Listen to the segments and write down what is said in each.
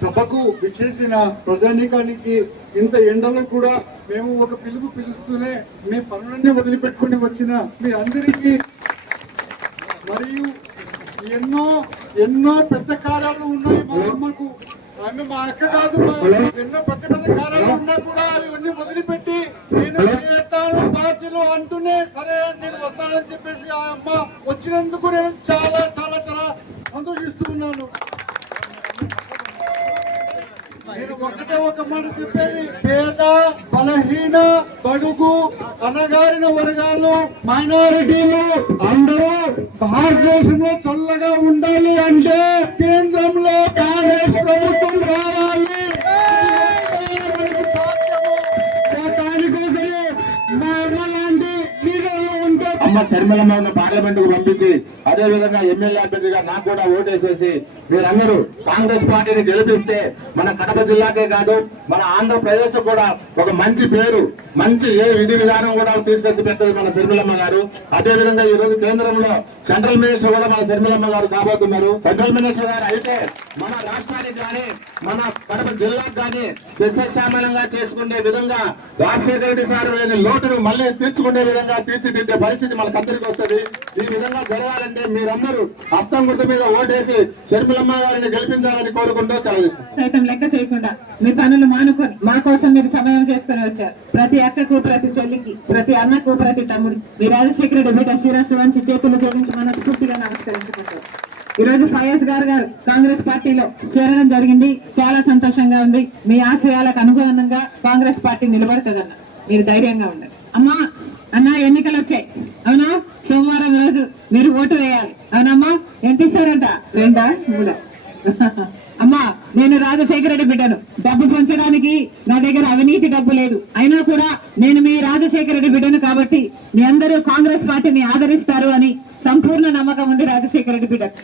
సభకు విచ్చేసిన ప్రజానీకానికి ఇంత ఎండలో కూడా మేము ఒక పిలుపు పిలుస్తూనే మీ పనులన్నీ వదిలిపెట్టుకుని వచ్చిన మీ అందరికీ మరియు ఎన్నో ఎన్నో పెద్ద కార్యాలు ఉన్నాయి మా అమ్మకు. ఆమె మా అక్క కాదు, ఎన్నో పెద్ద పెద్ద కార్యాలు ఉన్నా కూడా అవన్నీ వదిలిపెట్టి నేను చేస్తాను పార్టీలు అంటూనే సరే నేను వస్తానని చెప్పేసి ఆ అమ్మ వచ్చినందుకు నేను చాలా చాలా చాలా సంతోషిస్తూ ఉన్నాను. నేను ఒకటే ఒక మాట చెప్పేది, పేద బలహీన బడుగు అనగారిన వర్గాలు మైనారిటీలు అందరూ భారతదేశంలో చల్లగా ఉండాలి అంటే కేంద్రంలో కాంగ్రెస్ ప్రభుత్వం రావాలి. అమ్మ శర్మిలమ్మను పార్లమెంట్ కు పంపించి అదే విధంగా ఎమ్మెల్యే అభ్యర్థిగా నాకు కూడా ఓటేసేసి మీరందరూ కాంగ్రెస్ పార్టీని గెలిపిస్తే మన కడప జిల్లాకే కాదు మన ఆంధ్రప్రదేశ్ కూడా ఒక మంచి పేరు, మంచి ఏ విధి విధానం కూడా తీసుకొచ్చి పెట్టదు మన శర్మిలమ్మ గారు. అదే విధంగా ఈ రోజు కేంద్రంలో సెంట్రల్ మినిస్టర్ కూడా మన శర్మిలమ్మ గారు కాబోతున్నారు. సెంట్రల్ మినిస్టర్ గారు అయితే మన రాష్ట్రానికి కానీ మన కడప జిల్లాకు కానీ సస్యశ్యామలంగా చేసుకునే విధంగా రాజశేఖర రెడ్డి సార్ లేని లోటును మళ్ళీ తీర్చుకునే విధంగా తీర్చిదిద్దే పరిస్థితి మనకందరికి వస్తుంది. ఈ విధంగా జరగాలంటే మీరందరూ హస్తం గుర్తు మీద ఓటేసి శర్మిలమ్మ గారిని గెలిపించాలని కోరుకుంటూ సైతం లెక్క చేయకుండా మీ పనులు మానుకొని మా కోసం మీరు సమయం చేసుకుని వచ్చారు. ప్రతి అక్కకు, ప్రతి చెల్లికి, ప్రతి అన్నకు, ప్రతి తమ్ముడు మీ రాజశేఖర రెడ్డి బిడ్డ శిరస్సు వంచి చేతులు జోడించి మనస్ఫూర్తిగా నమస్కరించుకుంటారు. ఈ రోజు ఫయాజ్ గారు కాంగ్రెస్ పార్టీలో చేరడం జరిగింది. చాలా సంతోషంగా ఉంది. మీ ఆశయాలకు అనుగుణంగా కాంగ్రెస్ పార్టీ నిలబడుతుందన్న, మీరు ధైర్యంగా ఉండండి. అమ్మా అన్న ఎన్నికలు వచ్చాయి అవునా? సోమవారం రోజు మీరు ఓటు వేయాలి అవునమ్మా? ఎంత ఇస్తారంట? 2, 3? అమ్మా నేను రాజశేఖర రెడ్డి బిడ్డను. డబ్బు పంచడానికి నా దగ్గర అవినీతి డబ్బు లేదు. అయినా కూడా నేను మీ రాజశేఖర రెడ్డి బిడ్డను కాబట్టి మీ అందరూ కాంగ్రెస్ పార్టీని ఆదరిస్తారు అని సంపూర్ణ నమ్మకం ఉంది రాజశేఖర రెడ్డి బిడ్డకు.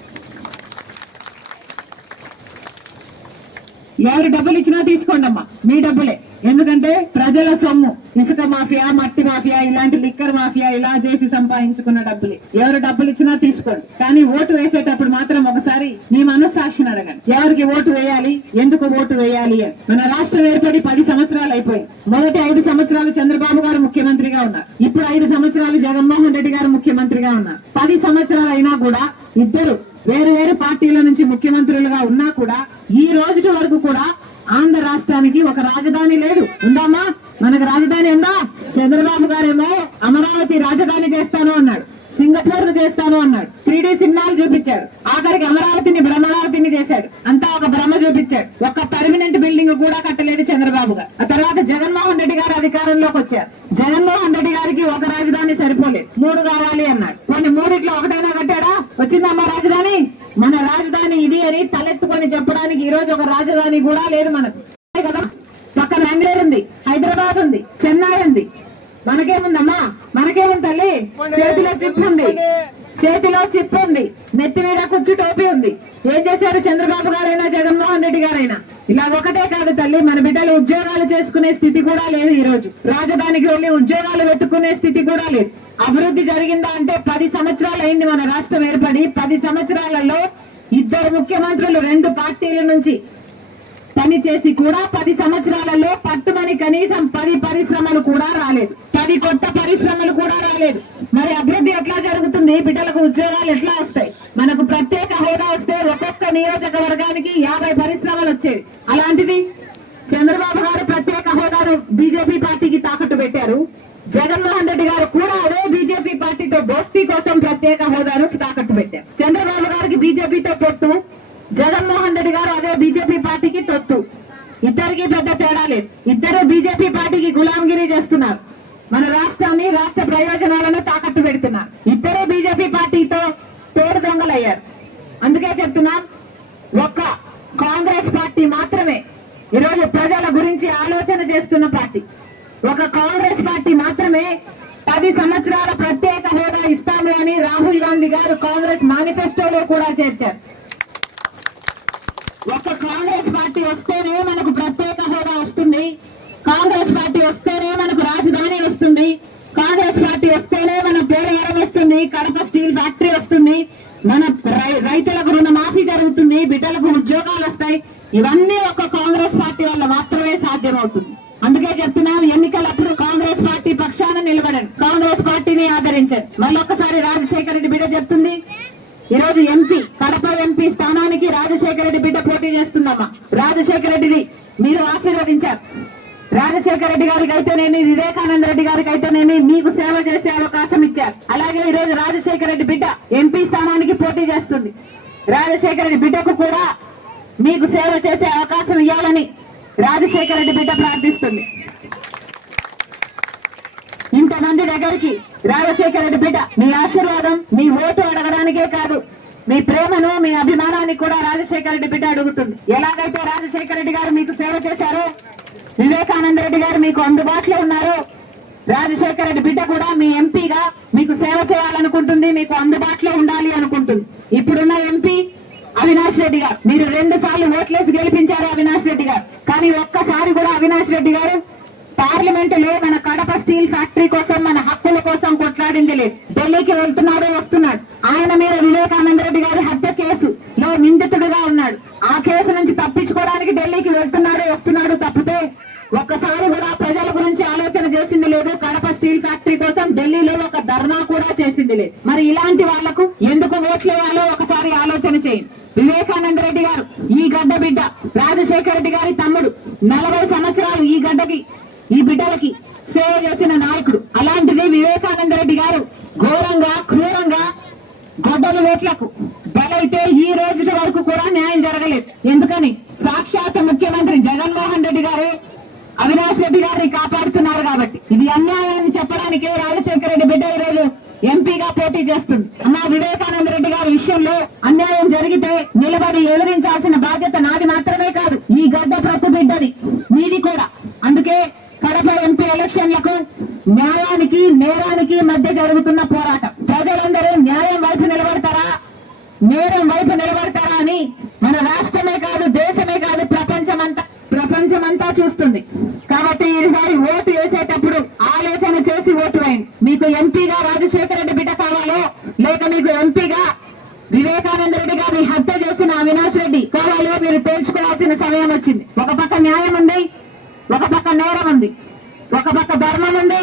ఎవరు డబ్బులు ఇచ్చినా తీసుకోండి అమ్మా, మీ డబ్బులే. ఎందుకంటే ప్రజల సొమ్ము, ఇసుక మాఫియా, మట్టి మాఫియా, ఇలాంటి లిక్కర్ మాఫియా ఇలా చేసి సంపాదించుకున్న డబ్బులే. ఎవరు డబ్బులు ఇచ్చినా తీసుకోండి. కానీ ఓటు వేసేటప్పుడు మాత్రం ఒకసారి మీ మనస్సాక్షిని అడగండి, ఎవరికి ఓటు వేయాలి, ఎందుకు ఓటు వేయాలి అని. మన రాష్ట్రం ఏర్పడి 10 సంవత్సరాలు అయిపోయింది. మొదటి 5 సంవత్సరాలు చంద్రబాబు గారు ముఖ్యమంత్రిగా ఉన్నారు. ఇప్పుడు 5 సంవత్సరాలు జగన్మోహన్ రెడ్డి గారు ముఖ్యమంత్రిగా ఉన్నారు. 10 సంవత్సరాలు అయినా కూడా ఇద్దరు వేరు వేరు పార్టీల నుంచి ముఖ్యమంత్రులుగా ఉన్నా కూడా ఈ రోజు వరకు కూడా ఆంధ్ర రాష్ట్రానికి ఒక రాజధాని లేదు. ఉందామా? మనకు రాజధాని ఉందా? చంద్రబాబు గారేమో అమరావతి రాజధాని చేస్తాను అన్నాడు, సింగపూర్ ను చేస్తాను అన్నాడు, 3D సినిమాలు చూపించాడు, ఆఖరికి అమరావతిని భ్రమరావతిని చేశాడు. అంతా ఒక భ్రమ చూపించాడు. ఒక్క పర్మనెంట్ బిల్డింగ్ కూడా కట్టలేదు చంద్రబాబు గారు. ఆ తర్వాత జగన్మోహన్ రెడ్డి గారు అధికారంలోకి వచ్చారు. జగన్మోహన్ రెడ్డి గారికి ఒక రాజధాని సరిపోలేదు, 3 కావాలి అన్నాడు. కొన్ని 3 ఒకటైనా కట్టాడా? వచ్చిందమ్మా రాజధాని? మన రాజధాని ఇది అని తలెత్తుకొని చెప్పడానికి ఈ రోజు ఒక రాజధాని కూడా లేదు మనకు కదా. పక్కన బెంగళూరు ఉంది, హైదరాబాద్ ఉంది, చెన్నై ఉంది. మనకేముందమ్మా? మనకేముంది తల్లి? చేతిలో చిప్ ఉంది, చేతిలో చిప్ ఉంది, నెత్తి మీద కుచ్చు టోపీ ఉంది. ఏం చేశారు చంద్రబాబు గారైనా జగన్మోహన్ రెడ్డి గారైనా? ఇలా ఒకటే కాదు తల్లి, మన బిడ్డలు ఉద్యోగాలు చేసుకునే స్థితి కూడా లేదు. ఈ రోజు రాజధానికి వెళ్లి ఉద్యోగాలు వెతుక్కునే స్థితి కూడా లేదు. అభివృద్ధి జరిగిందా అంటే 10 సంవత్సరాలు అయింది మన రాష్ట్రం ఏర్పడి. 10 సంవత్సరాలలో 2 ముఖ్యమంత్రులు 2 పార్టీల నుంచి పనిచేసి కూడా 10 సంవత్సరాలలో పట్టుమని కనీసం 10 పరిశ్రమలు కూడా రాలేదు, 10 కొత్త పరిశ్రమలు కూడా రాలేదు. మరి అభివృద్ధి ఎట్లా జరుగుతుంది? బిడ్డలకు ఉద్యోగాలు ఎట్లా వస్తాయి? మనకు ప్రత్యేక హోదా వస్తే ఒక్కొక్క నియోజకవర్గానికి 50 పరిశ్రమలు వచ్చేవి. అలాంటిది చంద్రబాబు గారు ప్రత్యేక హోదాను బీజేపీ పార్టీకి తాకట్టు పెట్టారు. జగన్మోహన్ రెడ్డి గారు కూడా అదే బీజేపీ పార్టీతో దోస్తీ కోసం ప్రత్యేక హోదాను తాకట్టు పెట్టారు. చంద్రబాబు గారికి బీజేపీతో పొత్తు, జగన్మోహన్ రెడ్డి గారు అదే బీజేపీ పార్టీకి తొత్తు. ఇద్దరికి పెద్ద తేడా లేదు. ఇద్దరు బీజేపీ పార్టీకి గులాంగిరి చేస్తున్నారు. మన రాష్ట్రాన్ని, రాష్ట్ర ప్రయోజనాలను తాకట్టు పెడుతున్నారు. ఇద్దరు బీజేపీ పార్టీతో తోడు దొంగలయ్యారు. అందుకే చెప్తున్నాం, ఒక్క కాంగ్రెస్ పార్టీ మాత్రమే ఈరోజు ప్రజల గురించి ఆలోచన చేస్తున్న పార్టీ. ఒక కాంగ్రెస్ పార్టీ మాత్రమే 10 సంవత్సరాల ప్రత్యేక హోదా ఇస్తాము అని రాహుల్ గాంధీ గారు కాంగ్రెస్ మేనిఫెస్టోలో కూడా చేర్చారు. ఒక కాంగ్రెస్ పార్టీ వస్తేనే మనకు ప్రత్యేక హోదా వస్తుంది, కాంగ్రెస్ పార్టీ వస్తేనే మనకు రాజధాని వస్తుంది, కాంగ్రెస్ పార్టీ వస్తేనే మన పోలవరం వస్తుంది, కడప స్టీల్ ఫ్యాక్టరీ వస్తుంది, మన రైతులకు రుణమాఫీ జరుగుతుంది, బిడ్డలకు ఉద్యోగాలు వస్తాయి. ఇవన్నీ ఒక కాంగ్రెస్ పార్టీ వల్ల మాత్రమే సాధ్యమవుతుంది. అందుకే చెప్తున్నాను, ఎన్నికలప్పుడు కాంగ్రెస్ పార్టీ పక్షాన నిలబడండి, కాంగ్రెస్ పార్టీని ఆదరించండి. మళ్ళొక్కసారి రాజశేఖర రెడ్డి బిడ్డ చెప్తుంది, ఈ రోజు ఎంపీ కడప ఎంపీ స్థానానికి రాజశేఖర రెడ్డి బిడ్డ పోటీ చేస్తుందమ్మా. రాజశేఖర రెడ్డిని మీరు ఆశీర్వదించారు. రాజశేఖర రెడ్డి గారికి అయితేనేమి, వివేకానంద రెడ్డి గారికి అయితేనేమి మీకు సేవ చేసే అవకాశం ఇచ్చారు. అలాగే ఈ రోజు రాజశేఖర రెడ్డి బిడ్డ ఎంపీ స్థానానికి పోటీ చేస్తుంది. రాజశేఖర రెడ్డి బిడ్డకు కూడా మీకు సేవ చేసే అవకాశం ఇవ్వాలని రాజశేఖర రెడ్డి బిడ్డ ప్రార్థిస్తుంది. ఇంతమంది దగ్గరికి రాజశేఖర రెడ్డి బిడ్డ మీ ఆశీర్వాదం, మీ ఓటు అడగడానికే కాదు, మీ ప్రేమను, మీ అభిమానాన్ని కూడా రాజశేఖర రెడ్డి బిడ్డ అడుగుతుంది. ఎలాగైతే రాజశేఖర రెడ్డి గారు మీకు సేవ చేశారో, వివేకానంద రెడ్డి గారు మీకు అందుబాటులో ఉన్నారు, రాజశేఖర రెడ్డి బిడ్డ కూడా మీ ఎంపీగా మీకు సేవ చేయాలనుకుంటుంది, మీకు అందుబాటులో ఉండాలి అనుకుంటుంది. ఇప్పుడున్న ఎంపీ అవినాష్ రెడ్డి గారు, మీరు 2 సార్లు ఓట్లేసి గెలిపించారు అవినాష్ రెడ్డి గారు. కానీ ఒక్కసారి కూడా అవినాష్ రెడ్డి గారు పార్లమెంట్ లో మన కడప స్టీల్ ఫ్యాక్టరీ కోసం, మన హక్కుల కోసం కొట్లాడింది లేదు. ఢిల్లీకి వెళ్తున్నాడు, వస్తున్నాడు. ఆయన మీద వివేకానంద రెడ్డి గారి హత్య కేసులో నిందితుడుగా ఉన్నాడు. ఆ కేసు నుంచి తప్పించుకోవడానికి ఢిల్లీకి వెళ్తున్నాడు, వస్తున్నాడు తప్పితే ఒక్కసారి కూడా ప్రజల గురించి ఆలోచన చేసింది లేదు. కడప స్టీల్ ఫ్యాక్టరీ కోసం ఢిల్లీలో ఒక ధర్నా కూడా చేసింది లేదు. మరి ఇలాంటి వాళ్లకు ఎందుకు ఓట్లేయాలో ఒకసారి ఆలోచన చేయండి. వివేకానంద రెడ్డి గారు ఈ గడ్డ బిడ్డ, రాజశేఖర రెడ్డి గారి తమ్ముడు, 40 సంవత్సరాలు ఈ గడ్డకి, ఈ బిడ్డలకి సేవ చేసిన నాయకుడు. అలాంటిది వివేకానంద రెడ్డి గారు ఘోరంగా, క్రూరంగా గొడ్డలి ఓట్లకు బలైతే ఈ రోజు వరకు కూడా న్యాయం జరగలేదు. ఎందుకని? సాక్షాత్ ముఖ్యమంత్రి జగన్మోహన్ రెడ్డి గారు అవినాష్ రెడ్డి గారిని కాపాడుతున్నారు కాబట్టి. ఇది అన్యాయాన్ని చెప్పడానికే రాజశేఖర రెడ్డి బిడ్డ ఈ రోజు ఎంపీగా పోటీ చేస్తుంది. అన్నా, వివేకానంద రెడ్డి గారి విషయంలో అన్యాయం జరిగితే నిలబడి ఎదిరించాల్సిన బాధ్యత నాది మాత్రమే కాదు, ఈ గడ్డ ప్రతి బిడ్డది, మీది కూడా. అందుకే కడప ఎంపీ ఎలక్షన్లకు న్యాయానికి, నేరానికి మధ్య జరుగుతున్న పోరాటం. ప్రజలందరూ న్యాయం వైపు నిలబడతారా, నేరం వైపు నిలబడతారా అని మన రాష్ట్రమే కాదు, దేశమే కాదు, ప్రపంచమంతా చూస్తుంది. కాబట్టి ఈసారి ఓటు వేసేటప్పుడు ఆలోచన చేసి ఓటు వేయండి. మీకు ఎంపీగా రాజశేఖర రెడ్డి బిడ్డ కావాలో, లేక మీకు ఎంపీగా వివేకానంద రెడ్డి గారిని హత్య చేసిన అవినాష్ రెడ్డి కావాలో మీరు తేల్చుకోవాల్సిన సమయం వచ్చింది. ఒక పక్క న్యాయం ఉంది, ఒక పక్క నేరం ఉంది, ఒక పక్క ధర్మం ఉంది,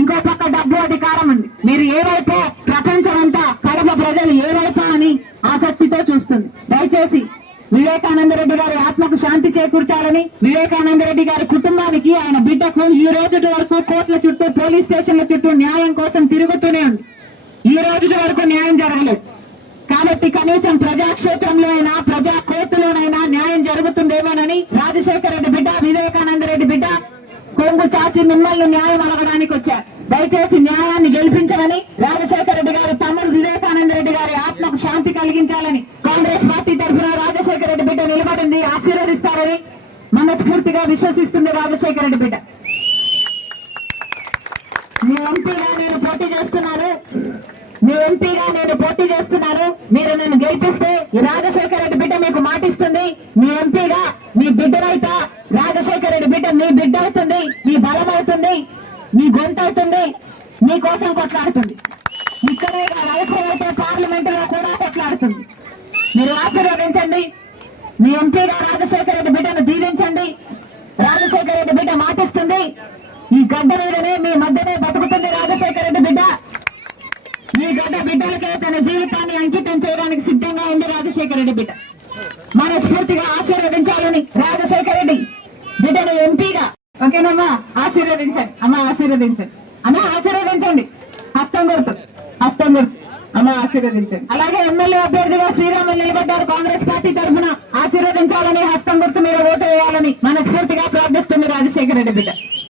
ఇంకో పక్క డబ్బు, అధికారం ఉంది. మీరు ఏవైపు, ప్రపంచమంతా కడప ప్రజలు ఏవైపు అని ఆసక్తితో చూస్తుంది. దయచేసి వివేకానంద రెడ్డి గారి ఆత్మకు శాంతి చేకూర్చాలని, వివేకానంద రెడ్డి గారి కుటుంబానికి, ఆయన బిడ్డకు ఈ రోజు వరకు కోర్టుల చుట్టూ, పోలీస్ స్టేషన్ల చుట్టూ న్యాయం కోసం తిరుగుతూనే ఉంది. ఈ రోజు వరకు న్యాయం జరగలేదు. కాబట్టి కనీసం ప్రజాక్షేత్రంలో అయినా, ప్రజా కోర్టులోనైనా న్యాయం జరుగుతుందేమోనని రాజశేఖర రెడ్డి బిడ్డ, వివేకానంద రెడ్డి బిడ్డ కొంగు చాచి మిమ్మల్ని న్యాయం అడగడానికి వచ్చారు. దయచేసి న్యాయాన్ని గెలిపించమని, రాజశేఖర రెడ్డి గారి తమ్ముడు వివేకానంద రెడ్డి గారి ఆత్మకు శాంతి కలిగించాలని కాంగ్రెస్ పార్టీ తరఫున రాజశేఖర రెడ్డి బిడ్డ నిలబడింది. ఆశీర్వదిస్తారని మనస్ఫూర్తిగా విశ్వసిస్తుంది రాజశేఖర రెడ్డి బిడ్డ. మీ ఎంపీగా నేను పోటీ చేస్తున్నారు, మీరు నన్ను గెలిపిస్తే రాజశేఖర రెడ్డి బిడ్డ మీకు మాటిస్తుంది, మీ ఎంపీగా మీ బిడ్డనైతే రాజశేఖర రెడ్డి బిడ్డ మీ బిడ్డ అవుతుంది, మీ బలం అవుతుంది, మీ గొంతు అవుతుంది, మీకోసం కొట్లాడుతుంది. ఇక్కడే అవసరమైతే పార్లమెంట్ లో కూడా కొట్లాడుతుంది. మీరు ఆశీర్వదించండి, మీ ఎంపీగా రాజశేఖర రెడ్డి బిడ్డను దీవించండి. రాజశేఖర రెడ్డి బిడ్డ మాటిస్తుంది, ఈ గడ్డ మీదనే, మీ మధ్యనే బతుకుతుంది రాజశేఖర రెడ్డి బిడ్డ. ఈ గడ్డ బిడ్డలకే తన జీవితాన్ని అంకితం చేయడానికి సిద్ధంగా ఉంది రాజశేఖర రెడ్డి బిడ్డ. మనస్ఫూర్తిగా ఆశీర్వదించాలని రాజశేఖర రెడ్డి బిడ్డను ఎంపీగా. ఓకేనమ్మా? ఆశీర్వదించండి అమ్మా, ఆశీర్వదించండి అమ్మా, ఆశీర్వదించండి. హస్తం గుర్తు అమ్మా, ఆశీర్వదించండి. అలాగే ఎమ్మెల్యే అభ్యర్థిగా శ్రీరాములు నిలబడ్డారు కాంగ్రెస్ పార్టీ తరఫున. ఆశీర్వదించాలని, హస్తం గుర్తు మీద ఓటు వేయాలని మనస్ఫూర్తిగా ప్రార్థిస్తుంది రాజశేఖర రెడ్డి బిడ్డ.